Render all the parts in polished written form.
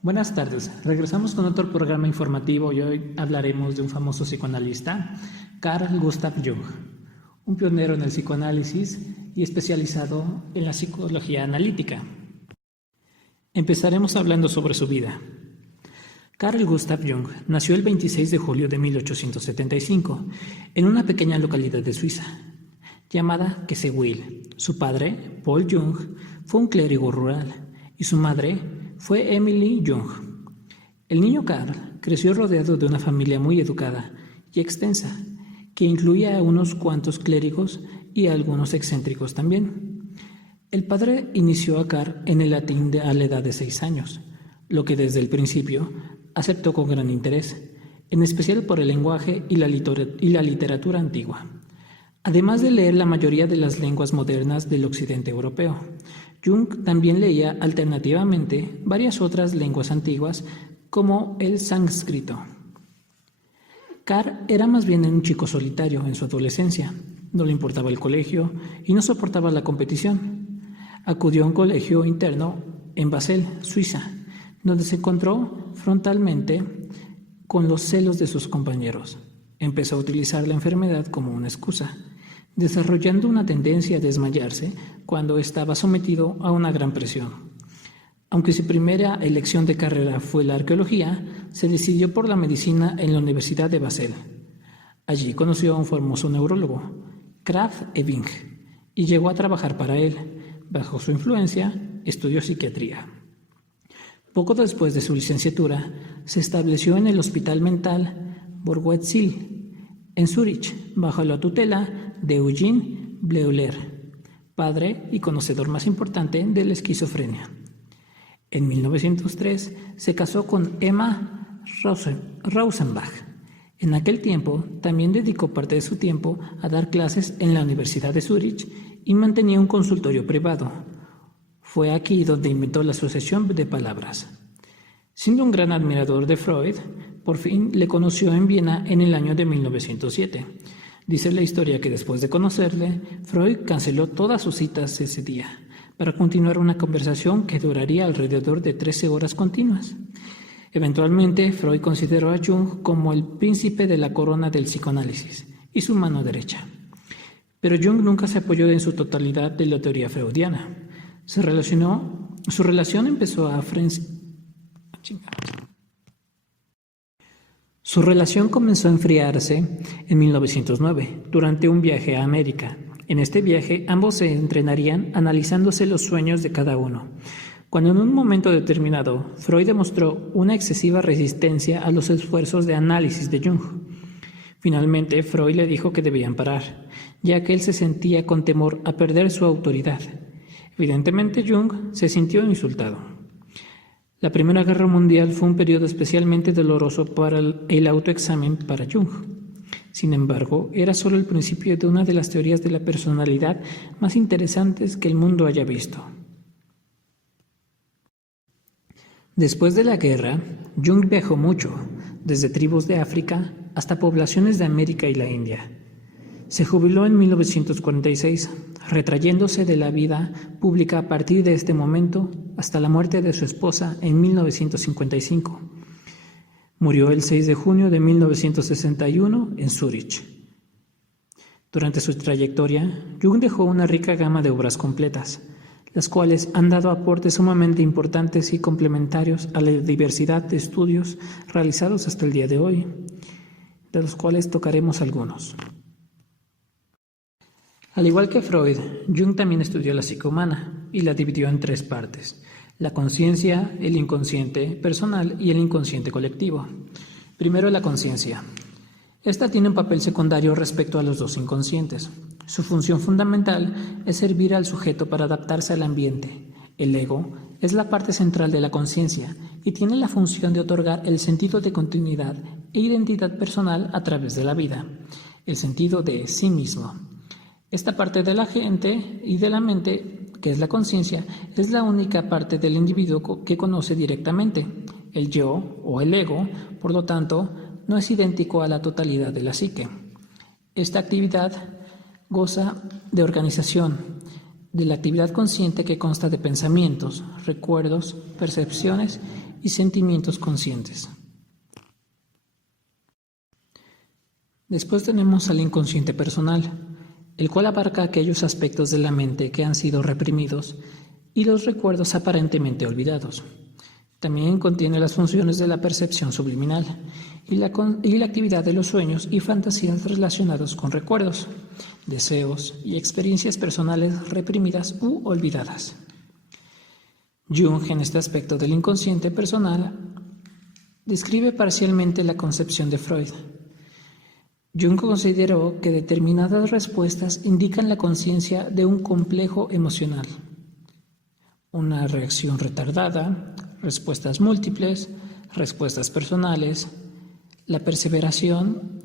Buenas tardes. Regresamos con otro programa informativo y hoy hablaremos de un famoso psicoanalista, Carl Gustav Jung, un pionero en el psicoanálisis y especializado en la psicología analítica. Empezaremos hablando sobre su vida. Carl Gustav Jung nació el 26 de julio de 1875 en una pequeña localidad de Suiza llamada Kessel-Wil. Su padre, Paul Jung, fue un clérigo rural y su madre fue Emily Jung. El niño Carl creció rodeado de una familia muy educada y extensa, que incluía a unos cuantos clérigos y a algunos excéntricos también. El padre inició a Carl en el latín a la edad de 6 años, lo que desde el principio aceptó con gran interés, en especial por el lenguaje y la literatura antigua, además de leer la mayoría de las lenguas modernas del occidente europeo. Jung también leía alternativamente varias otras lenguas antiguas, como el sánscrito. Carl era más bien un chico solitario en su adolescencia. No le importaba el colegio y no soportaba la competición. Acudió a un colegio interno en Basel, Suiza, donde se encontró frontalmente con los celos de sus compañeros. Empezó a utilizar la enfermedad como una excusa, desarrollando una tendencia a desmayarse cuando estaba sometido a una gran presión. Aunque su primera elección de carrera fue la arqueología, se decidió por la medicina en la Universidad de Basel. Allí conoció a un famoso neurólogo, Krafft Ebing, y llegó a trabajar para él. Bajo su influencia, estudió psiquiatría. Poco después de su licenciatura, se estableció en el Hospital Mental Burgwedel, en Zúrich, bajo la tutela de Eugene Bleuler, padre y conocedor más importante de la esquizofrenia. En 1903 se casó con Emma Rosenbach. En aquel tiempo también dedicó parte de su tiempo a dar clases en la Universidad de Zúrich y mantenía un consultorio privado. Fue aquí donde inventó la asociación de palabras. Siendo un gran admirador de Freud, por fin le conoció en Viena en el año de 1907. Dice la historia que después de conocerle, Freud canceló todas sus citas ese día para continuar una conversación que duraría alrededor de 13 horas continuas. Eventualmente, Freud consideró a Jung como el príncipe de la corona del psicoanálisis y su mano derecha. Pero Jung nunca se apoyó en su totalidad de la teoría freudiana. Su relación comenzó a enfriarse en 1909, durante un viaje a América. En este viaje, ambos se entrenarían analizándose los sueños de cada uno, cuando en un momento determinado, Freud demostró una excesiva resistencia a los esfuerzos de análisis de Jung. Finalmente, Freud le dijo que debían parar, ya que él se sentía con temor a perder su autoridad. Evidentemente, Jung se sintió insultado. La Primera Guerra Mundial fue un periodo especialmente doloroso para el autoexamen para Jung. Sin embargo, era solo el principio de una de las teorías de la personalidad más interesantes que el mundo haya visto. Después de la guerra, Jung viajó mucho, desde tribus de África hasta poblaciones de América y la India. Se jubiló en 1946, retrayéndose de la vida pública a partir de este momento hasta la muerte de su esposa en 1955. Murió el 6 de junio de 1961 en Zúrich. Durante su trayectoria, Jung dejó una rica gama de obras completas, las cuales han dado aportes sumamente importantes y complementarios a la diversidad de estudios realizados hasta el día de hoy, de los cuales tocaremos algunos. Al igual que Freud, Jung también estudió la psique humana y la dividió en 3 partes: la conciencia, el inconsciente personal y el inconsciente colectivo. Primero, la conciencia. Esta tiene un papel secundario respecto a los 2 inconscientes. Su función fundamental es servir al sujeto para adaptarse al ambiente. El ego es la parte central de la conciencia y tiene la función de otorgar el sentido de continuidad e identidad personal a través de la vida, el sentido de sí mismo. Esta parte de la gente y de la mente, que es la conciencia, es la única parte del individuo que conoce directamente. El yo o el ego, por lo tanto, no es idéntico a la totalidad de la psique. Esta actividad goza de organización, de la actividad consciente que consta de pensamientos, recuerdos, percepciones y sentimientos conscientes. Después tenemos al inconsciente personal, el cual abarca aquellos aspectos de la mente que han sido reprimidos y los recuerdos aparentemente olvidados. También contiene las funciones de la percepción subliminal y la actividad de los sueños y fantasías relacionados con recuerdos, deseos y experiencias personales reprimidas u olvidadas. Jung, en este aspecto del inconsciente personal, describe parcialmente la concepción de Freud. Jung consideró que determinadas respuestas indican la conciencia de un complejo emocional, una reacción retardada, respuestas múltiples, respuestas personales, la perseveración,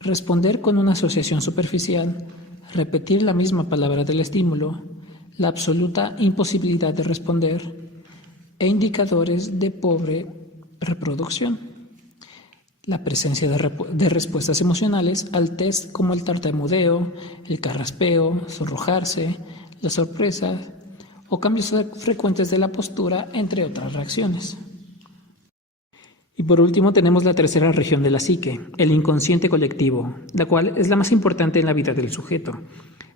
responder con una asociación superficial, repetir la misma palabra del estímulo, la absoluta imposibilidad de responder e indicadores de pobre reproducción. La presencia de respuestas emocionales al test como el tartamudeo, el carraspeo, sonrojarse, la sorpresa o cambios frecuentes de la postura, entre otras reacciones. Y por último tenemos la tercera región de la psique, el inconsciente colectivo, la cual es la más importante en la vida del sujeto.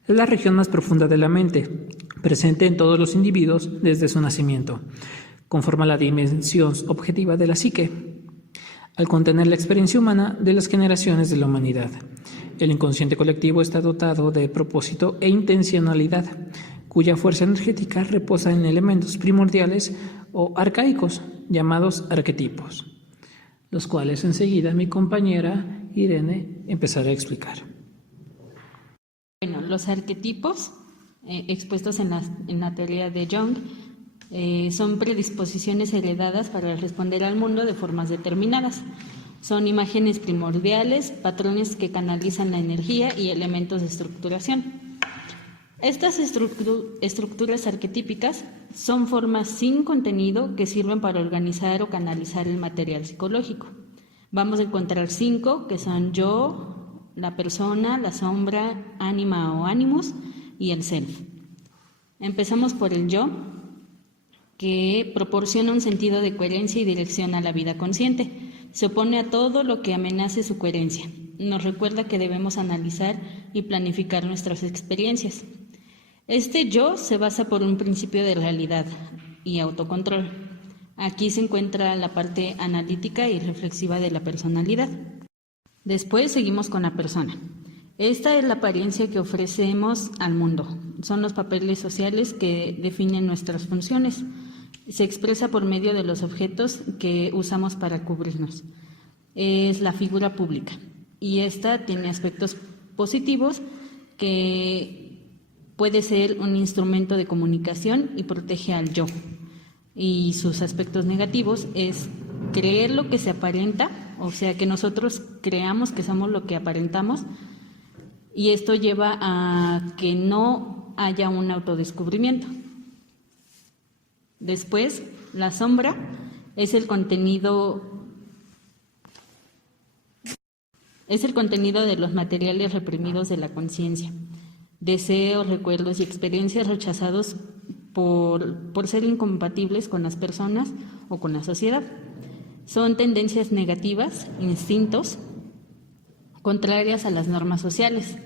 Es la región más profunda de la mente, presente en todos los individuos desde su nacimiento. Conforma la dimensión objetiva de la psique, al contener la experiencia humana de las generaciones de la humanidad. El inconsciente colectivo está dotado de propósito e intencionalidad, cuya fuerza energética reposa en elementos primordiales o arcaicos, llamados arquetipos, los cuales enseguida mi compañera Irene empezará a explicar. Bueno, los arquetipos expuestos en la teoría de Jung son predisposiciones heredadas para responder al mundo de formas determinadas. Son imágenes primordiales, patrones que canalizan la energía y elementos de estructuración. Estas estructuras arquetípicas son formas sin contenido que sirven para organizar o canalizar el material psicológico. Vamos a encontrar 5, que son yo, la persona, la sombra, ánima o ánimos y el self. Empezamos por el yo, que proporciona un sentido de coherencia y dirección a la vida consciente. Se opone a todo lo que amenace su coherencia. Nos recuerda que debemos analizar y planificar nuestras experiencias. Este yo se basa por un principio de realidad y autocontrol. Aquí se encuentra la parte analítica y reflexiva de la personalidad. Después seguimos con la persona. Esta es la apariencia que ofrecemos al mundo. Son los papeles sociales que definen nuestras funciones. Se expresa por medio de los objetos que usamos para cubrirnos. Es la figura pública y esta tiene aspectos positivos que puede ser un instrumento de comunicación y protege al yo. Y sus aspectos negativos es creer lo que se aparenta, o sea, que nosotros creamos que somos lo que aparentamos, y esto lleva a que no haya un autodescubrimiento. Después, la sombra es el contenido de los materiales reprimidos de la conciencia. Deseos, recuerdos y experiencias rechazados por ser incompatibles con las personas o con la sociedad. Son tendencias negativas, instintos, contrarias a las normas sociales.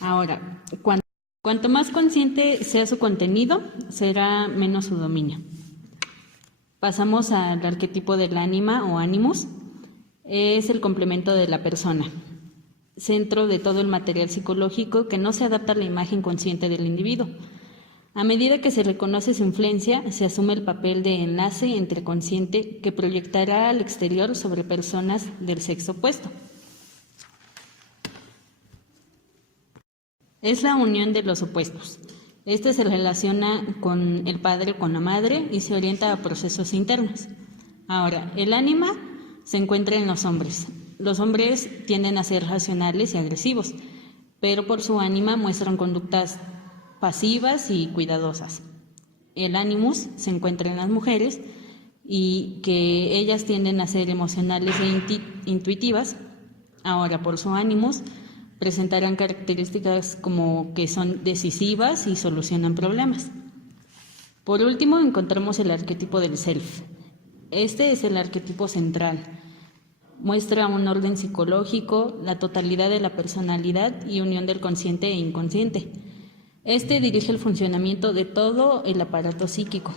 Ahora, cuanto más consciente sea su contenido, será menos su dominio. Pasamos al arquetipo del ánima o ánimus. Es el complemento de la persona, centro de todo el material psicológico que no se adapta a la imagen consciente del individuo. A medida que se reconoce su influencia, se asume el papel de enlace entre consciente que proyectará al exterior sobre personas del sexo opuesto. Es la unión de los opuestos. Este se relaciona con el padre o con la madre y se orienta a procesos internos. Ahora, el ánima se encuentra en los hombres. Los hombres tienden a ser racionales y agresivos, pero por su ánima muestran conductas pasivas y cuidadosas. El ánimus se encuentra en las mujeres y que ellas tienden a ser emocionales e intuitivas. Ahora, por su ánimus presentarán características como que son decisivas y solucionan problemas. Por último, encontramos el arquetipo del self. Este es el arquetipo central. Muestra un orden psicológico, la totalidad de la personalidad y unión del consciente e inconsciente. Este dirige el funcionamiento de todo el aparato psíquico.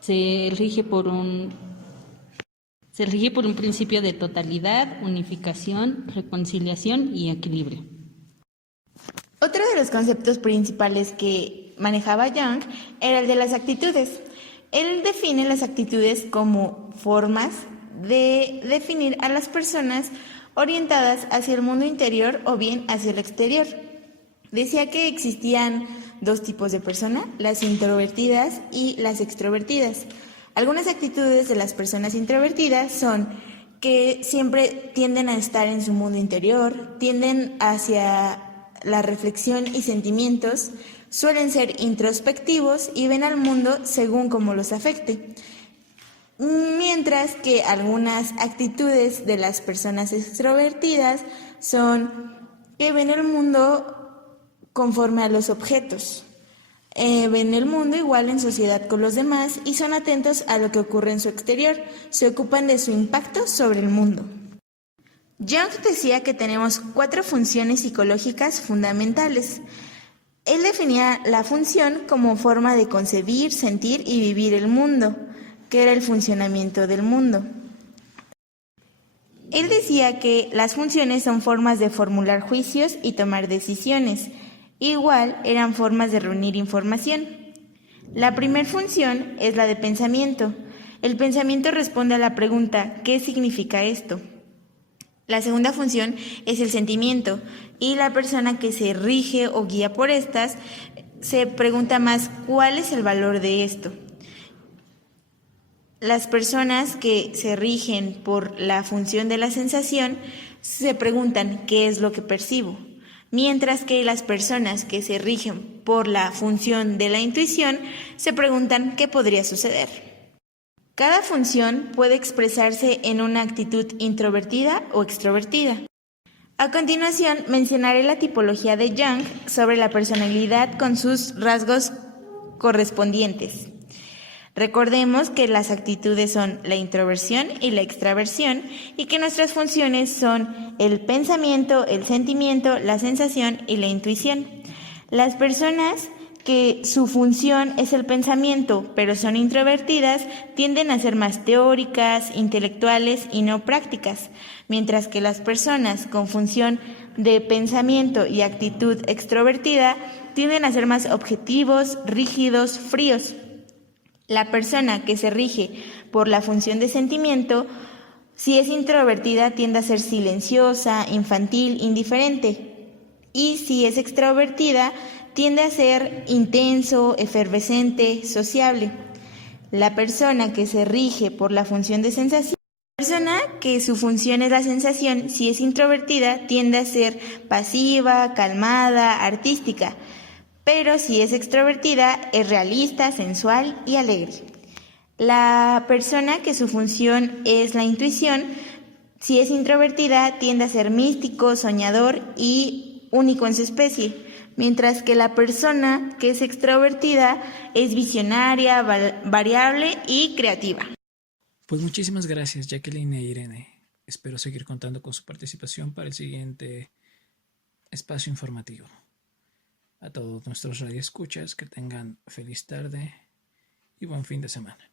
Se rige por un principio de totalidad, unificación, reconciliación y equilibrio. Otro de los conceptos principales que manejaba Jung era el de las actitudes. Él define las actitudes como formas de definir a las personas orientadas hacia el mundo interior o bien hacia el exterior. Decía que existían dos tipos de personas, las introvertidas y las extrovertidas. Algunas actitudes de las personas introvertidas son que siempre tienden a estar en su mundo interior, tienden hacia la reflexión y sentimientos, suelen ser introspectivos y ven al mundo según cómo los afecte. Mientras que algunas actitudes de las personas extrovertidas son que ven el mundo conforme a los objetos. Ven el mundo igual en sociedad con los demás y son atentos a lo que ocurre en su exterior, se ocupan de su impacto sobre el mundo. Jung decía que tenemos 4 funciones psicológicas fundamentales. Él definía la función como forma de concebir, sentir y vivir el mundo, que era el funcionamiento del mundo. Él decía que las funciones son formas de formular juicios y tomar decisiones. Igual eran formas de reunir información. La primera función es la de pensamiento. El pensamiento responde a la pregunta ¿qué significa esto? La segunda función es el sentimiento y la persona que se rige o guía por estas se pregunta más ¿cuál es el valor de esto? Las personas que se rigen por la función de la sensación se preguntan ¿qué es lo que percibo? Mientras que las personas que se rigen por la función de la intuición se preguntan ¿qué podría suceder? Cada función puede expresarse en una actitud introvertida o extrovertida. A continuación, mencionaré la tipología de Jung sobre la personalidad con sus rasgos correspondientes. Recordemos que las actitudes son la introversión y la extraversión y que nuestras funciones son el pensamiento, el sentimiento, la sensación y la intuición. Las personas que su función es el pensamiento, pero son introvertidas, tienden a ser más teóricas, intelectuales y no prácticas, mientras que las personas con función de pensamiento y actitud extrovertida tienden a ser más objetivos, rígidos, fríos. La persona que se rige por la función de sentimiento, si es introvertida, tiende a ser silenciosa, infantil, indiferente. Y si es extrovertida, tiende a ser intenso, efervescente, sociable. La persona que se rige por la función de sensación, la persona que su función es la sensación, si es introvertida, tiende a ser pasiva, calmada, artística. Pero si es extrovertida, es realista, sensual y alegre. La persona que su función es la intuición, si es introvertida, tiende a ser místico, soñador y único en su especie, mientras que la persona que es extrovertida es visionaria, variable y creativa. Pues muchísimas gracias, Jacqueline e Irene. Espero seguir contando con su participación para el siguiente espacio informativo. A todos nuestros radioescuchas, que tengan feliz tarde y buen fin de semana.